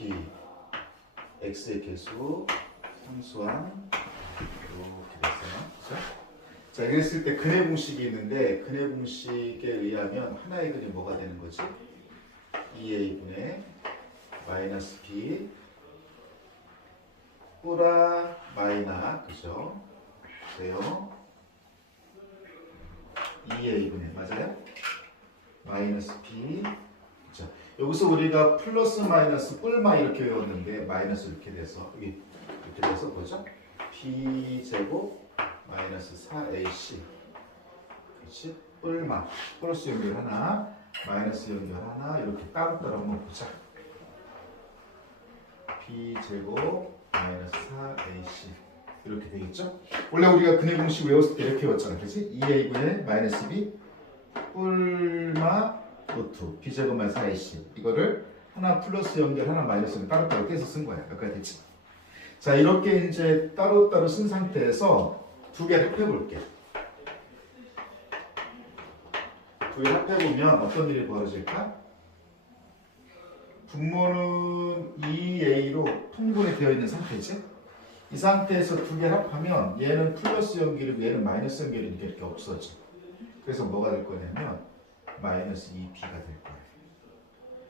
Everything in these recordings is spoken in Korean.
p x의 개수 상수항 이렇게 됐어요. 그죠? 자, 이랬을 때 근의 공식이 있는데 근의 공식에 의하면 하나의 근이 뭐가 되는 거지? 2a분의 마이너스 b 뿌라 마이나 그죠? 그래요? 2a분의 맞아요? 마이너스 b 그죠? 여기서 우리가 플러스 마이너스 뿔마 이렇게 외웠는데 마이너스 이렇게 돼서 여기 이렇게 돼서 뭐죠? b제곱 마이너스 4ac 그렇지? 뿔마 플러스 연결 하나 마이너스 연결 하나 이렇게 따로따로 한번 보자. b제곱 마이너스 4ac 이렇게 되겠죠? 원래 우리가 근의 공식 외웠을 때 이렇게 외웠잖아. 그렇지? 2a분의 마이너스 b 뿔마 루트 b제곱 마이너스 4ac 이거를 하나 플러스 연결 하나 마이너스 연결 따로따로 떼서 쓴 거야. 여기까지 됐지? 자, 이렇게 이제 따로따로 쓴 상태에서 두 개를 합해 볼게. 두 개를 합해 보면 어떤 일이 벌어질까? 분모는 2a로 통분이 되어 있는 상태지? 이 상태에서 두 개를 합하면 얘는 플러스 연결이고 얘는 마이너스 연결이니까 이렇게 없어져. 그래서 뭐가 될 거냐면 마이너스 2b가 될 거야.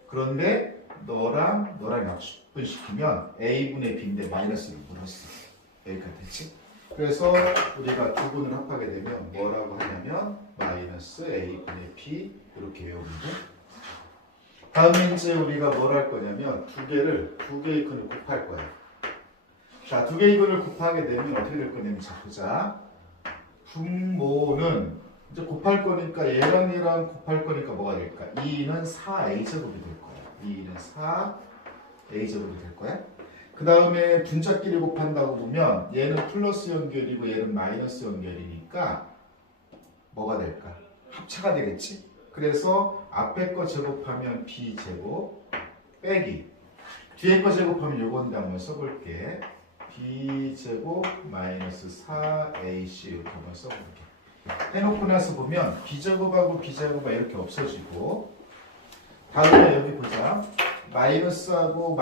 그런데 너랑 약분시키면 a분의 b인데 마이너스를 물었어. 여기까지 됐지? 그래서 우리가 두 분을 합하게 되면 뭐라고 하냐면 마이너스 a분의 b 이렇게 외우면 돼. 다음에 이제 우리가 뭘 할 거냐면 두 개의 근을 곱할 거야. 자, 두 개의 근을 곱하게 되면 어떻게 될 거냐면 자, 보자. 분모는 이제 곱할 거니까 얘랑 곱할 거니까 뭐가 될까? 2는 4a제곱이 될 거야. 2는 4a제곱이 될 거야. 그 다음에 분자끼리 곱한다고 보면 얘는 플러스 연결이고 얘는 마이너스 연결이니까 뭐가 될까? 합차가 되겠지? 그래서 앞에 거 제곱하면 b제곱 빼기 뒤에 거 제곱하면 요건데 한번 써볼게. b제곱 마이너스 4ac 이렇게 한번 써볼게. 해놓고 나서 보면 b제곱하고 b제곱이 이렇게 없어지고 다음에 여기 보자. 마이너스하고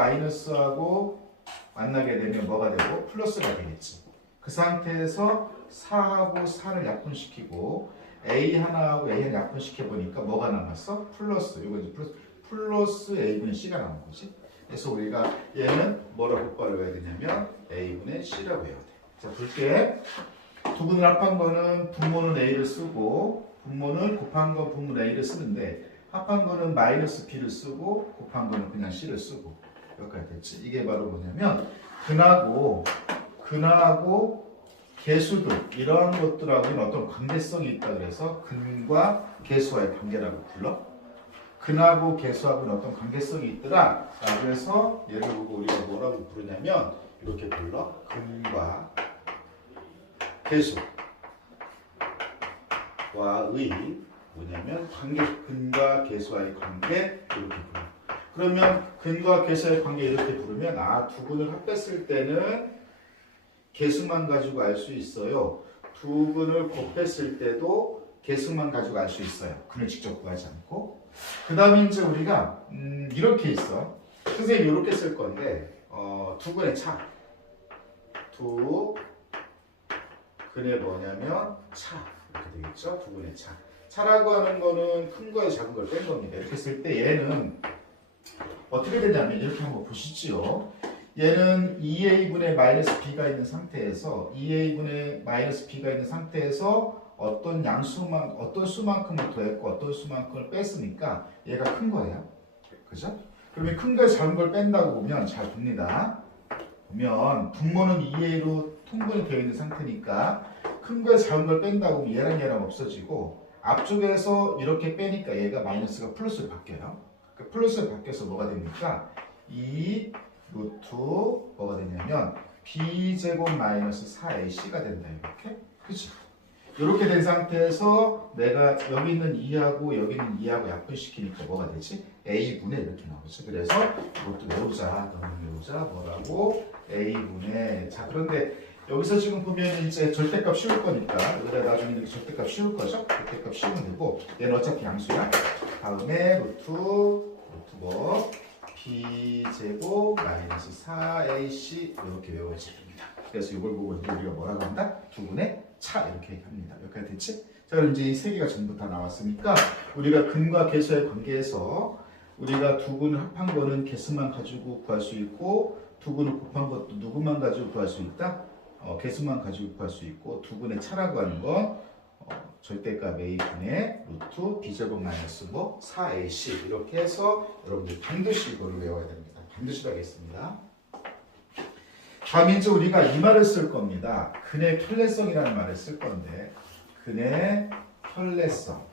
만나게 되면 뭐가 되고 플러스가 되겠지. 그 상태에서 4하고 4를 약분시키고 a 하나하고 a 하나 약분시켜 보니까 뭐가 남았어? 플러스. 이거 이제 플러스 a분의 c가 남은 거지. 그래서 우리가 얘는 뭐라고 곱발을 해야 되냐면 a분의 c라고 해야 돼. 자, 볼게. 두 분을 합한 거는 분모는 a를 쓰고 분모는 곱한 거 분모 a를 쓰는데 합한 거는 마이너스 b를 쓰고 곱한 거는 그냥 c를 쓰고 여기까지 됐지. 이게 바로 뭐냐면 근하고 개수들 이러한 것들하고는 어떤 관계성이 있다 그래서 근과 개수와의 관계라고 불러. 근하고 개수하고는 어떤 관계성이 있더라. 자, 그래서 얘를 보고 우리가 뭐라고 부르냐면 이렇게 불러. 근과 개수와의 뭐냐면 관계, 근과 개수와의 관계 이렇게 불러. 그러면 근과 개수의 관계 이렇게 부르면 두 근을 합했을 때는 개수만 가지고 알 수 있어요. 두 근을 곱했을 때도 개수만 가지고 알 수 있어요. 근을 직접 구하지 않고. 그 다음에 이제 우리가 이렇게 있어. 선생님이 이렇게 쓸 건데 두 근의 차. 두 근의 뭐냐면 차. 이렇게 되겠죠. 두 근의 차. 차라고 하는 거는 큰 거에 작은 걸 뺀 겁니다. 이렇게 쓸 때 얘는 어떻게 되냐면 이렇게 한번 보시지요. 얘는 2a분의 마이너스 b가 있는 상태에서 2a분의 마이너스 b가 있는 상태에서 어떤 수만큼을 더했고 어떤 수만큼을 뺐으니까 얘가 큰 거예요. 그죠? 그러면 큰 거에 작은 걸 뺀다고 보면 잘 봅니다. 보면 분모는 2a로 통분이 되어 있는 상태니까 큰 거에 작은 걸 뺀다고 보면 얘랑 없어지고 앞쪽에서 이렇게 빼니까 얘가 마이너스가 플러스로 바뀌어요. 그 플러스로 바뀌어서 뭐가 됩니까? 2 루트 뭐가 되냐면 b제곱 마이너스 4ac가 된다. 이렇게. 그치? 이렇게 된 상태에서 내가 여기 있는 2하고 여기 있는 2하고 약분시키니까 뭐가 되지? a분의 이렇게 나오지. 그래서 이것도 외우자. 너무 외우자. 뭐라고? a분의. 자, 그런데 여기서 지금 보면 이제 절대값 씌울 거니까 여기다 나중에 이렇게 절대값 씌울 거죠? 절대값 씌우면 되고 얘는 어차피 양수야. 다음에 루트 뭐 b제곱 마이너스 4ac 이렇게 외워줘야 됩니다. 그래서 이걸 보고 우리가 뭐라고 한다? 두근의 차 이렇게 얘기합니다. 여기까지 됐지? 자, 그럼 이제 이 세 개가 전부 다 나왔으니까 우리가 근과 계수의 관계에서 우리가 두근을 합한 거는 개수만 가지고 구할 수 있고 두근을 곱한 것도 누구만 가지고 구할 수 있다? 개수만 가지고 구할 수 있고 두근의 차라고 하는 건 절대값 a분의 루트 b제곱 마이너스 뭐 4ac 이렇게 해서 여러분들 반드시 이거를 외워야 됩니다. 반드시 하겠습니다. 다음 이제 우리가 이 말을 쓸 겁니다. 근의 편례성이라는 말을 쓸 건데 근의 편례성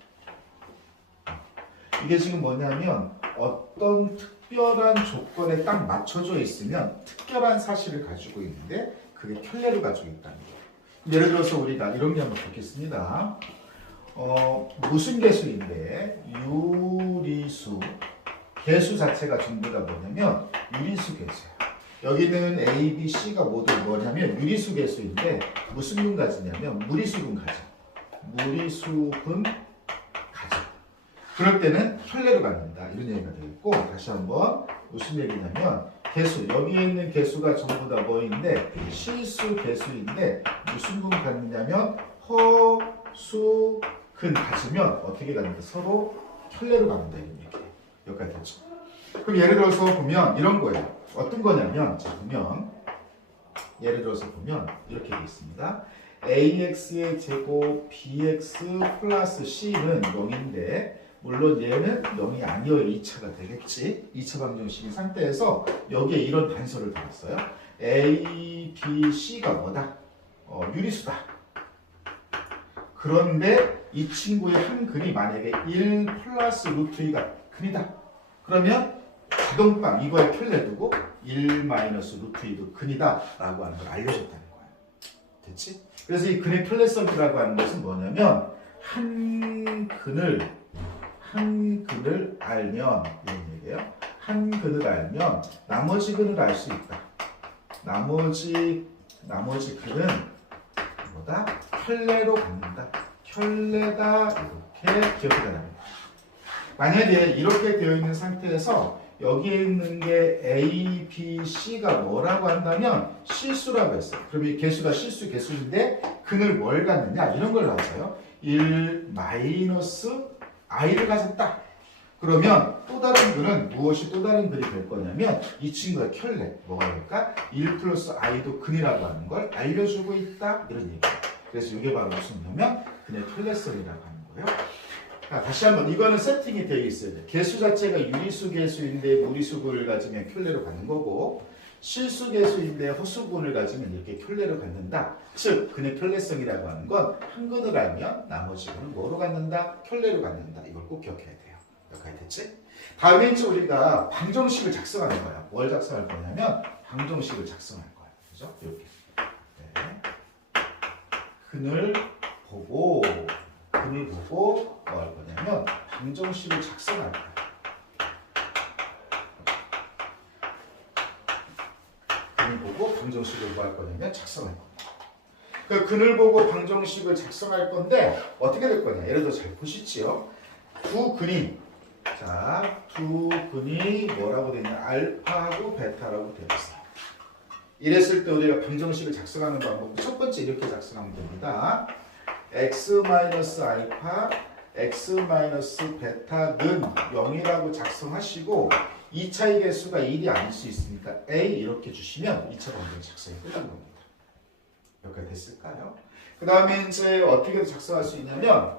이게 지금 뭐냐면 어떤 특별한 조건에 딱 맞춰져 있으면 특별한 사실을 가지고 있는데 그게 편례를 가지고 있다는 거예요. 예를 들어서 우리가 이런 게 한번 보겠습니다. 무슨 개수인데 유리수 개수 자체가 전부 다 뭐냐면 유리수 개수야. 여기는 A, B, C가 모두 뭐냐면 유리수 개수인데 무슨 근 가지냐면 무리수근 가져. 무리수근 가져. 그럴 때는 편례로 갖는다. 이런 얘기가 되겠고 다시 한번 무슨 얘기냐면 개수 여기에 있는 개수가 전부 다 뭐인데 실수 개수인데 무슨 근 갖느냐면 허수 근 가지면 어떻게 갖는다? 서로 편례로 갖는다 이런 얘기예요. 여기까지 됐죠. 그럼 예를 들어서 보면 이런 거예요. 어떤 거냐면 자 보면 예를 들어서 보면 이렇게 되어 있습니다. ax의 제곱 bx 플러스 c는 0인데 물론 얘는 0이 아니어야 2차가 되겠지. 2차 방정식인 상태에서 여기에 이런 단서를 달았어요. a, b, c가 뭐다? 유리수다. 그런데 이 친구의 한 근이 만약에 1 플러스 루트 2가 근이다. 그러면 자동빵 이거에 편례 두고 1 마이너스 루트 2도 근이다 라고 하는 걸 알려줬다는 거예요. 됐지? 그래서 이 근의 편례성이라고 하는 것은 뭐냐면 한 근을 알면 이런 얘기예요. 한 근을 알면 나머지 근을 알 수 있다. 나머지 근은 뭐다? 편례로 갖는다. 편례다 이렇게 기억해야 됩니다. 만약에 이렇게 되어 있는 상태에서 여기에 있는 게 A, B, C가 뭐라고 한다면 실수라고 했어요. 그럼 이 개수가 실수 개수인데 근을 뭘 갖느냐 이런 걸 나왔어요. 1 마이너스 i를 가졌다. 그러면 또 다른 근은 무엇이 또 다른 근이 될 거냐면 이 친구의 편례 뭐가 될까? 1 플러스 i도 근이라고 하는 걸 알려주고 있다 이런 얘기예요. 그래서 이게 바로 무슨 냐면 근의 편례성이라고 하는 거예요. 자, 다시 한번 이거는 세팅이 되어 있어야 돼. 개수 자체가 유리수 개수인데 무리수근을 가지면 편례로 갖는 거고 실수 개수인데 허수근을 가지면 이렇게 편례로 갖는다. 즉 근의 편례성이라고 하는 건 한 근을 알면 나머지 근은 뭐로 갖는다? 편례로 갖는다. 이걸 꼭 기억해야 돼요. 여기까지 됐지? 다음에 이제 우리가 방정식을 작성하는 거야. 뭘 작성할 거냐면 방정식을 작성할 거야. 그죠? 이렇게. 네. 근을 보고 뭐 할 거냐면 방정식을 작성할 거야. 근을 보고 방정식을 뭐 할 거냐면 작성할 겁니다. 그 근을 보고 방정식을 작성할 건데 어떻게 될 거냐? 예를 들어 잘 보시지요. 두 근이 뭐라고 되어 있냐? 알파하고 베타라고 되어 있어요. 이랬을 때 우리가 방정식을 작성하는 방법 첫 번째 이렇게 작성하면 됩니다. x-알파, x-베타는 0이라고 작성하시고 2차의 개수가 1이 아닐 수 있으니까 a 이렇게 주시면 2차 방정 작성이 끝난 겁니다. 여기까지 됐을까요? 그 다음에 이제 어떻게 작성할 수 있냐면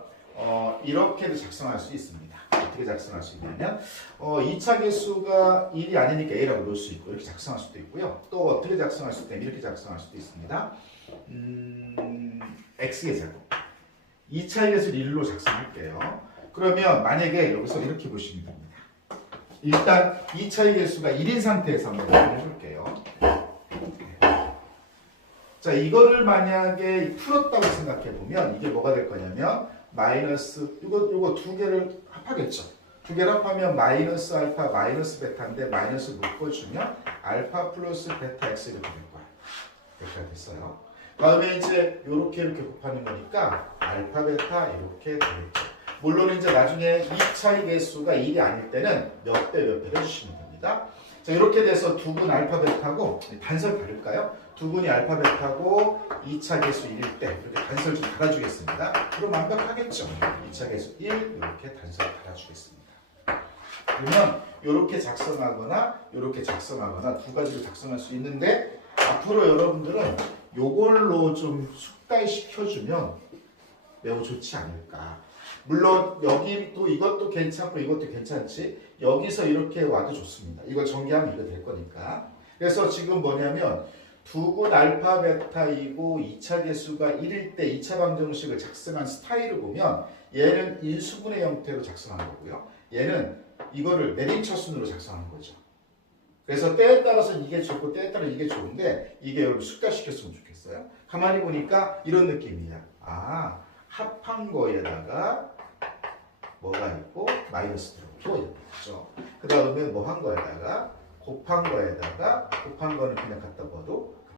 이렇게도 작성할 수 있습니다. 어떻게 작성할 수 있냐면 2차 개수가 1이 아니니까 a라고 넣을 수 있고 이렇게 작성할 수도 있고요. 또 어떻게 작성할 수도 있냐면 이렇게 작성할 수도 있습니다. x의 제곱 2차의 개수를 1로 작성할게요. 그러면 만약에 여기서 이렇게 보시면 됩니다. 일단 2차의 개수가 1인 상태에서 한번 해볼게요. 자, 이거를 만약에 풀었다고 생각해 보면 이게 뭐가 될 거냐면 마이너스 요거 두 개를 합하겠죠. 두 개를 합하면 마이너스 알파 마이너스 베타인데 마이너스 묶어주면 알파 플러스 베타 x 이렇게 될 거야. 이렇게 됐어요. 다음에 이제 이렇게 곱하는 거니까 알파 베타 이렇게 되겠죠. 물론 이제 나중에 2차의 개수가 1이 아닐 때는 몇 배 몇 배를 해주시면 됩니다. 됩니다. 자, 이렇게 돼서 두근 알파 베타고 단설 다를까요? 두근이 알파 베타고 2차 계수 1일 때 이렇게 단설 좀 달아주겠습니다. 그럼 완벽하겠죠? 2차 계수 1 이렇게 단설 달아주겠습니다. 그러면 이렇게 작성하거나 이렇게 작성하거나 두 가지로 작성할 수 있는데 앞으로 여러분들은 요걸로 좀 숙달시켜주면 매우 좋지 않을까. 물론 여기 또 이것도 괜찮고 이것도 괜찮지. 여기서 이렇게 와도 좋습니다. 이거 전개하면 이거 될 거니까. 그래서 지금 뭐냐면 두근 알파 베타이고 2차 계수가 1일 때 2차 방정식을 작성한 스타일을 보면 얘는 인수분해 형태로 작성한 거고요. 얘는 이거를 내림차순으로 작성한 거죠. 그래서 때에 따라서 이게 좋고 때에 따라 이게 좋은데 이게 여러분 숙달시켰으면 좋겠어요. 가만히 보니까 이런 느낌이야. 아, 합한 거에다가 뭐가 있고 마이너스 들어오고 이런 거죠. 그 다음에 뭐 한 거에다가 곱한 거에다가 곱한 거는 그냥 갖다 봐도